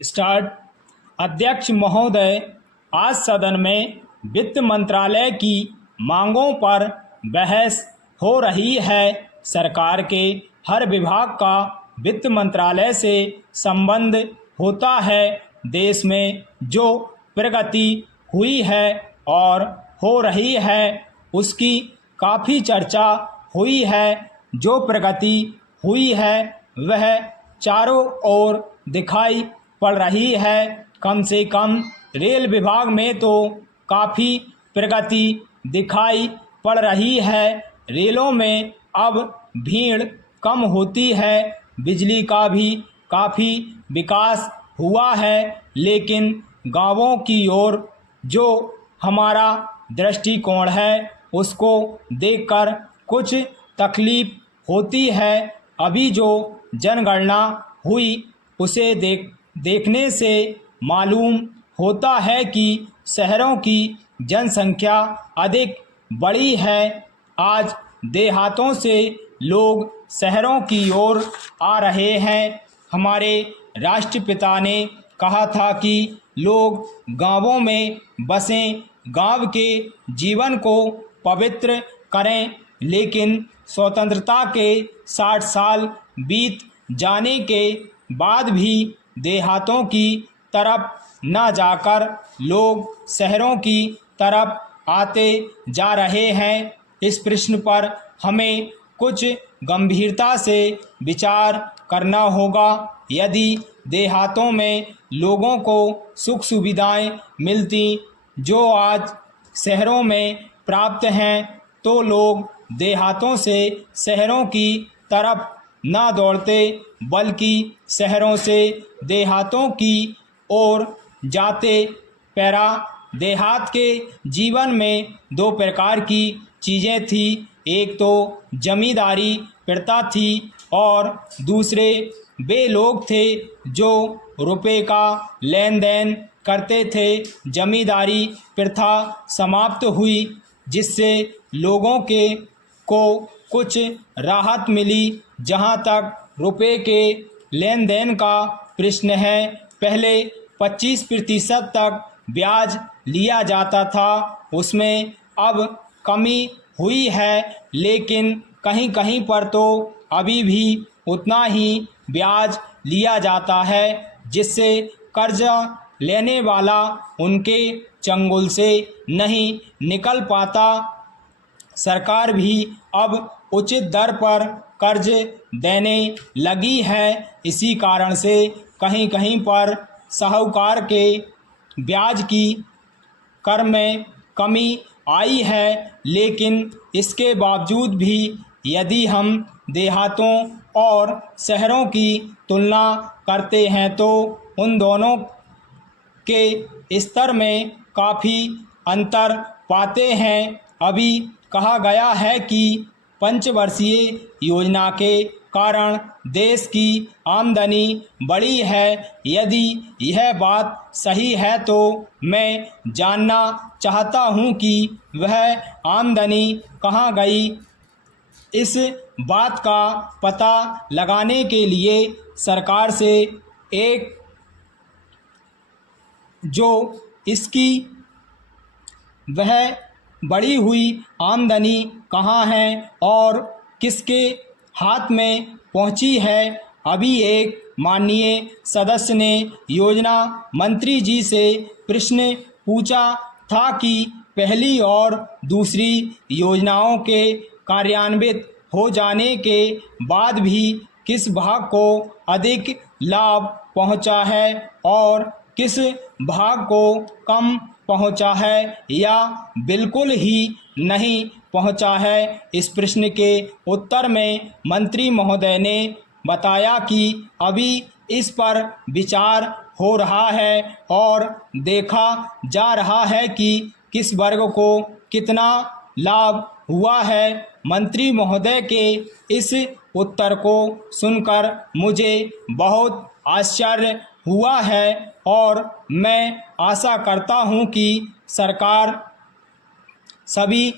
Start. अध्यक्ष महोदय, आज सदन में वित्त मंत्रालय की मांगों पर बहस हो रही है। सरकार के हर विभाग का वित्त मंत्रालय से संबंध होता है। देश में जो प्रगति हुई है और हो रही है उसकी काफ़ी चर्चा हुई है। जो प्रगति हुई है वह चारों ओर दिखाई पड़ रही है। कम से कम रेल विभाग में तो काफ़ी प्रगति दिखाई पड़ रही है। रेलों में अब भीड़ कम होती है। बिजली का भी काफ़ी विकास हुआ है। लेकिन गांवों की ओर जो हमारा दृष्टिकोण है उसको देखकर कुछ तकलीफ होती है। अभी जो जनगणना हुई उसे देखने से मालूम होता है कि शहरों की जनसंख्या अधिक बड़ी है। आज देहातों से लोग शहरों की ओर आ रहे हैं। हमारे राष्ट्रपिता ने कहा था कि लोग गांवों में बसें, गांव के जीवन को पवित्र करें। लेकिन स्वतंत्रता के 60 साल बीत जाने के बाद भी देहातों की तरफ न जाकर लोग शहरों की तरफ आते जा रहे हैं। इस प्रश्न पर हमें कुछ गंभीरता से विचार करना होगा। यदि देहातों में लोगों को सुख सुविधाएं मिलती जो आज शहरों में प्राप्त हैं तो लोग देहातों से शहरों की तरफ न दौड़ते बल्कि शहरों से देहातों की ओर जाते। पैरा देहात के जीवन में दो प्रकार की चीज़ें थी। एक तो जमींदारी प्रथा थी और दूसरे वे लोग थे जो रुपए का लेन देन करते थे। जमींदारी प्रथा समाप्त हुई जिससे लोगों को कुछ राहत मिली। जहां तक रुपए के लेन देन का प्रश्न है, पहले 25% तक ब्याज लिया जाता था, उसमें अब कमी हुई है। लेकिन कहीं कहीं पर तो अभी भी उतना ही ब्याज लिया जाता है जिससे कर्जा लेने वाला उनके चंगुल से नहीं निकल पाता। सरकार भी अब उचित दर पर कर्ज देने लगी है। इसी कारण से कहीं कहीं पर साहूकार के ब्याज की कर में कमी आई है। लेकिन इसके बावजूद भी यदि हम देहातों और शहरों की तुलना करते हैं तो उन दोनों के स्तर में काफ़ी अंतर पाते हैं। अभी कहा गया है कि पंचवर्षीय योजना के कारण देश की आमदनी बढ़ी है। यदि यह बात सही है तो मैं जानना चाहता हूं कि वह आमदनी कहां गई। इस बात का पता लगाने के लिए सरकार से एक जो इसकी वह बढ़ी हुई आमदनी कहाँ है और किसके हाथ में पहुँची है। अभी एक माननीय सदस्य ने योजना मंत्री जी से प्रश्न पूछा था कि पहली और दूसरी योजनाओं के कार्यान्वित हो जाने के बाद भी किस भाग को अधिक लाभ पहुंचा है और किस भाग को कम पहुंचा है या बिल्कुल ही नहीं पहुंचा है। इस प्रश्न के उत्तर में मंत्री महोदय ने बताया कि अभी इस पर विचार हो रहा है और देखा जा रहा है कि किस वर्ग को कितना लाभ हुआ है। मंत्री महोदय के इस उत्तर को सुनकर मुझे बहुत आश्चर्य हुआ है और मैं आशा करता हूं कि सरकार सभी